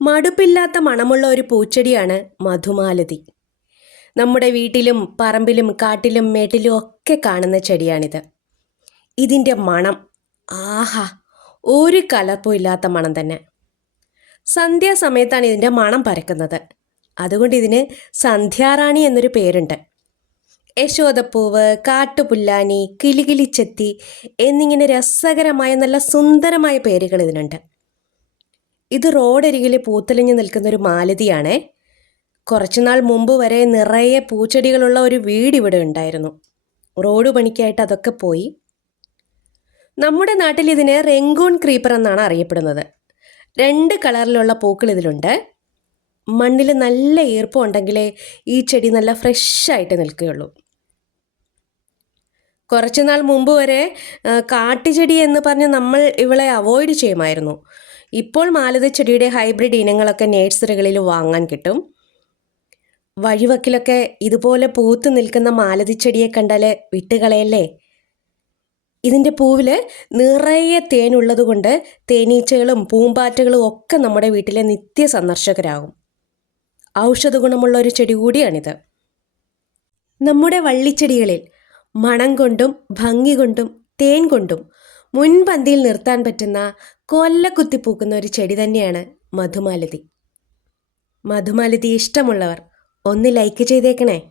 മടുപ്പില്ലാത്ത മണമുള്ള ഒരു പൂച്ചെടിയാണ് മധുമാലതി. നമ്മുടെ വീട്ടിലും പറമ്പിലും കാട്ടിലും മേട്ടിലും ഒക്കെ കാണുന്ന ചെടിയാണിത്. ഇതിന്റെ മണം ആഹാ ഒരു കലർപ്പും ഇല്ലാത്ത മണം തന്നെ. സന്ധ്യാസമയത്താണ് ഇതിന്റെ മണം പരക്കുന്നത്. അതുകൊണ്ട് ഇതിന് സന്ധ്യാറാണി എന്നൊരു പേരുണ്ട്. യശോദപ്പൂവ് കാട്ടുപുല്ലാനി കിളികിളിച്ചെത്തി എന്നിങ്ങനെ രസകരമായ നല്ല സുന്ദരമായ പേരുകൾ ഇതിനുണ്ട്. ഇത് റോഡരികിൽ പൂത്തലിഞ്ഞ് നിൽക്കുന്ന ഒരു മാലതിയാണേ. കുറച്ചുനാൾ മുമ്പ് വരെ നിറയെ പൂച്ചെടികളുള്ള ഒരു വീട് ഇവിടെ ഉണ്ടായിരുന്നു. റോഡ് പണിക്കായിട്ട് അതൊക്കെ പോയി. നമ്മുടെ നാട്ടിൽ ഇതിനെ റെങ്കൂൺ ക്രീപ്പർ എന്നാണ് അറിയപ്പെടുന്നത്. രണ്ട് കളറിലുള്ള പൂക്കൾ ഇതിലുണ്ട് മണ്ണിൽ നല്ല ഈർപ്പം ഉണ്ടെങ്കിലേ ഈ ചെടി നല്ല ഫ്രഷായിട്ട് നിൽക്കുകയുള്ളൂ. കുറച്ചുനാൾ മുമ്പ് വരെ കാട്ടുചെടി എന്ന് പറഞ്ഞ് നമ്മൾ ഇവളെ അവോയ്ഡ് ചെയ്യുമായിരുന്നു. ഇപ്പോൾ മാലത ചെടിയുടെ ഹൈബ്രിഡ് ഇനങ്ങളൊക്കെ നേഴ്സറികളിൽ വാങ്ങാൻ കിട്ടും. വഴിവക്കിലൊക്കെ ഇതുപോലെ പൂത്ത് നിൽക്കുന്ന മാലതി ചെടിയെ കണ്ടാൽ വിട്ടുകളയല്ലേ? ഇതിന്റെ പൂവിൽ നിറയെ തേനുള്ളത് കൊണ്ട് തേനീച്ചകളും പൂമ്പാറ്റകളും ഒക്കെ നമ്മുടെ വീട്ടിലെ നിത്യ സന്ദർശകരാകും ഔഷധ ഗുണമുള്ള ഒരു ചെടി കൂടിയാണിത്. നമ്മുടെ വള്ളിച്ചെടികളിൽ മണം കൊണ്ടും ഭംഗി കൊണ്ടും തേൻ കൊണ്ടും മുൻപന്തിയിൽ നിർത്താൻ പറ്റുന്ന കൊല്ലക്കുത്തി പൂക്കുന്ന ഒരു ചെടി തന്നെയാണ് മധുമാലതി. മധുമാലതി ഇഷ്ടമുള്ളവർ ഒന്ന് ലൈക്ക് ചെയ്തേക്കണേ.